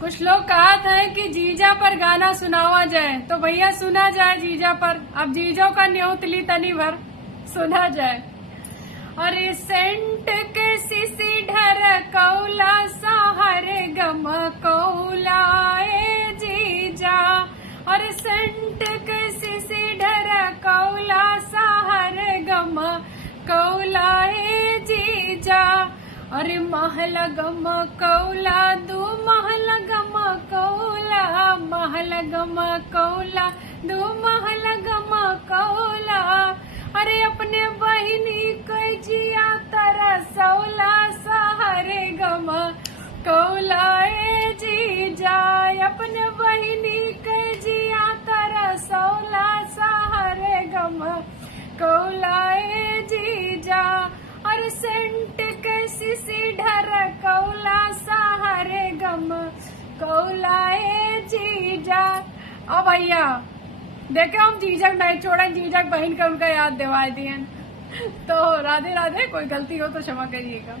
कुछ लोग कहा था कि जीजा पर गाना सुनावा जाए, तो भैया सुना जाए जीजा पर। अब जीजो का न्योतली तनी भर सुना जाए। अरे सेंट के सिसी ढर कौला सहर गम कौला ए जीजा। अरे सेंट के सिसी ढर कौला सहर गम कौला ए जीजा। अरे महल गम कौला दू महल गम कौला, महल गम कौला दू महल गम कौला। अरे अपने बहिनी कजिया तरसौला सहरे गम कौला ए जीजा। अपने बहिनी कजिया तरसौला सहरे गम कौला ए जीजा। और सेंट के सिसी ढर कौला सहरे गम कौला ए जीजा। अब भैया देखे हम जीजक नहीं छोड़े, जीजक बहन का उनका याद दिवा दिए। तो राधे राधे, कोई गलती हो तो क्षमा करिएगा।